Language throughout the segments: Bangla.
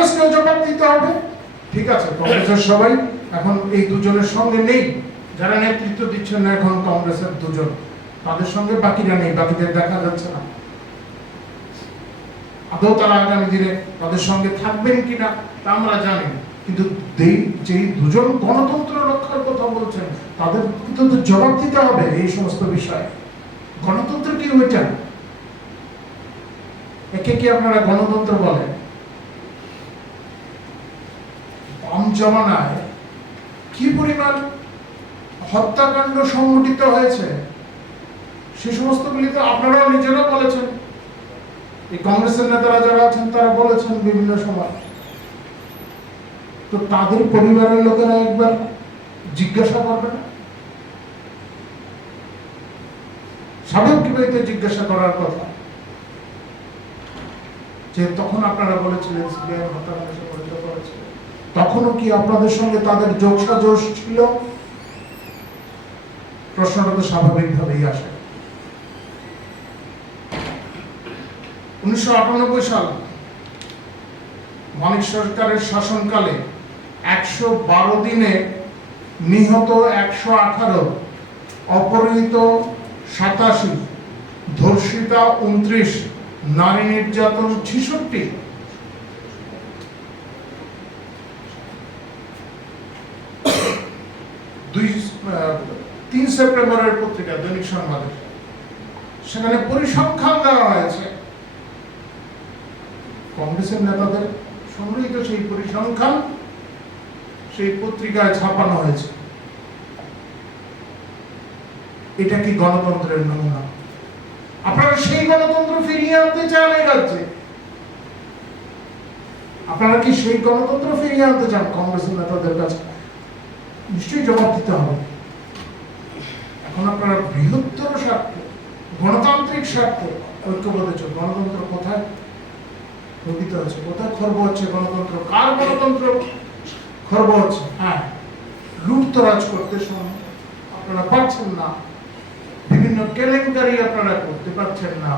কংগ্রেসকেও জবাব দিতে হবে। ঠিক আছে, কংগ্রেসের সবাই। এখন এই দুজনের সঙ্গে নেই। যারা নেতৃত্ব দিচ্ছেন না এখন কংগ্রেসের দুজন। তাদের সঙ্গে বাকিরা নেই, বাকিদের দেখা যাচ্ছে না। আদৌ তারা আগামী দিনে তাদের সঙ্গে থাকবেন কিনা, তা আমরা জানি কিন্তু যেই দুজন গণতন্ত্র রক্ষার কথা বলছেন, তাদের কিন্তু জবাব দিতে হবে এই সমস্ত বিষয়ে। গণতন্ত্র কি ওইটা? একে কি আপনারা গণতন্ত্র বলেন? জমানায় কি পরিমাণ হত্যাকাণ্ড সংঘটিত হয়েছে, সে তো আপনারাও নিজেরাও বলেছেন। এই কংগ্রেসের নেতারা যারা আছেন, তারা বলেছেন বিভিন্ন সময়। তো তাদের পরিবারের লোকেরা একবার জিজ্ঞাসা করবে না? স্বাভাবিকভাবে জিজ্ঞাসা করার কথা। যে তখন আপনারা বলেছিলেন সিবিআই তখনও কি আপনাদের সঙ্গে তাদের যোগসাজশ ছিল? প্রশ্নটা তো স্বাভাবিকভাবেই আসে। উনিশশো আটানব্বই সাল, মানিক সরকারের শাসনকালে একশো বারো দিনে নিহত একশো আঠারো, অপহৃত সাতাশি, ধর্ষিতা উনত্রিশ নারী নির্যাতন ছেষট্টি দুই আহ, তিন সেপ্টেম্বরের পত্রিকা দৈনিক সংবাদে সেখানে পরিসংখ্যান দেওয়া হয়েছে। কংগ্রেসের নেতাদের সংগৃহীত সেই পরিসংখ্যান সেই পত্রিকায় ছাপানো হয়েছে। এটা কি গণতন্ত্রের নমুনা? আপনারা সেই গণতন্ত্র ফিরিয়ে আনতে চান এই রাজ্যে? আপনারা কি সেই গণতন্ত্র ফিরিয়ে আনতে চান কংগ্রেসের নেতাদের কাছে? নিশ্চয়ই জবাব দিতে হবে। এখন আপনারা বৃহত্তর স্বার্থ, গণতান্ত্রিক স্বার্থ ঐক্যবদ্ধ হচ্ছে। গণতন্ত্র কোথায়? প্রকৃত হচ্ছে। কোথায় খর্ব হচ্ছে গণতন্ত্র? কার গণতন্ত্র খর্ব হচ্ছে? হ্যাঁ লুপ্তরাজ করতে সময়। আপনারা পারছেন না। বিভিন্ন কেলেঙ্কারি আপনারা করতে পারছেন না।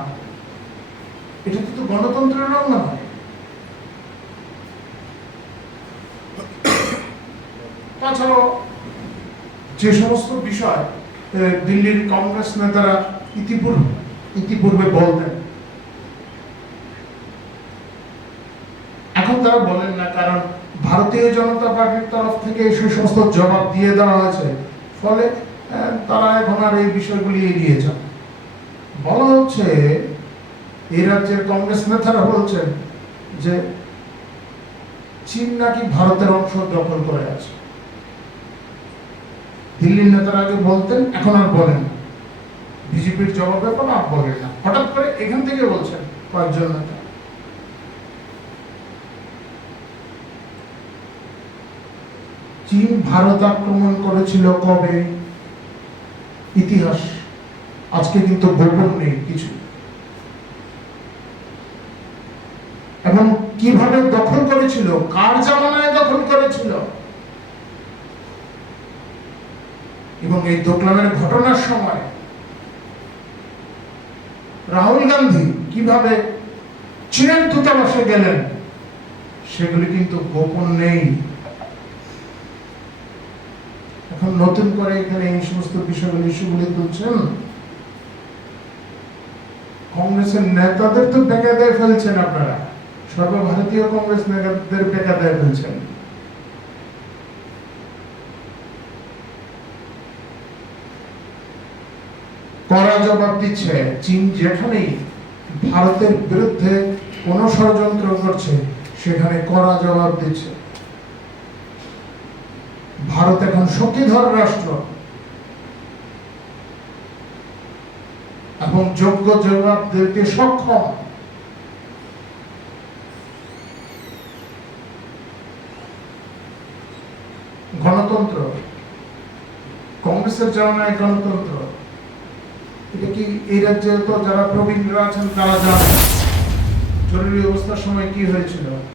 এটা কিন্তু গণতন্ত্রের রঙ নয়। তাছাড়াও যে সমস্ত বিষয় দিল্লির কংগ্রেস নেতারা ইতিপূর্বে ইতিপূর্বে বলতেন। এখন তারা বলেন না, কারণ ভারতীয় জনতা পার্টির তরফ থেকে সে সমস্ত জবাব দিয়ে দেওয়া হয়েছে। ফলে তারা এখন আর এই বিষয়গুলি এড়িয়ে যান। বলা হচ্ছে এই রাজ্যের কংগ্রেস নেতারা বলছেন যে, চীন নাকি ভারতের অংশ দখল করে আছে। দিল্লির নেতারা আগে বলতেন, এখন আর বলেন বিজেপির জবাবে কোনো আর বলেন না। হঠাৎ করে এখান থেকে বলছেন কয়েকজন নেতা। চীন ভারত আক্রমণ করেছিল কবে? ইতিহাস। আজকে কিন্তু গোপন নেই কিছু। এবং কীভাবে দখল করেছিল? কার জামানায় দখল করেছিল? এবং এই দোকলামের ঘটনার সময় রাহুল গান্ধী কীভাবে চীনের দূতাবাসে গেলেন, সেগুলি কিন্তু গোপন নেই। এখন নতুন করে এখানে এই সমস্ত বিষয়গুলি ইস্যুগুলি তুলছেন। কংগ্রেসের নেতাদের তো বেকায়দায় ফেলছেন আপনারা। সর্বভারতীয় কংগ্রেস নেতাদের বেকায়দায় ফেলছেন। কড়া জবাব দিচ্ছে। চীন যেখানেই ভারতের বিরুদ্ধে কোন ষড়যন্ত্র করছে, সেখানে কড়া জবাব দিচ্ছে। ভারত এখন শক্তিধর রাষ্ট্র। এবং যোগ্য জবাব দিতে সক্ষম। গণতন্ত্র। কংগ্রেসের জামানায় গণতন্ত্র। এটা কি এই রাজ্যে তো যারা প্রবীণরা আছেন, তারা জানেন। জরুরি অবস্থার সময় কি হয়েছিল?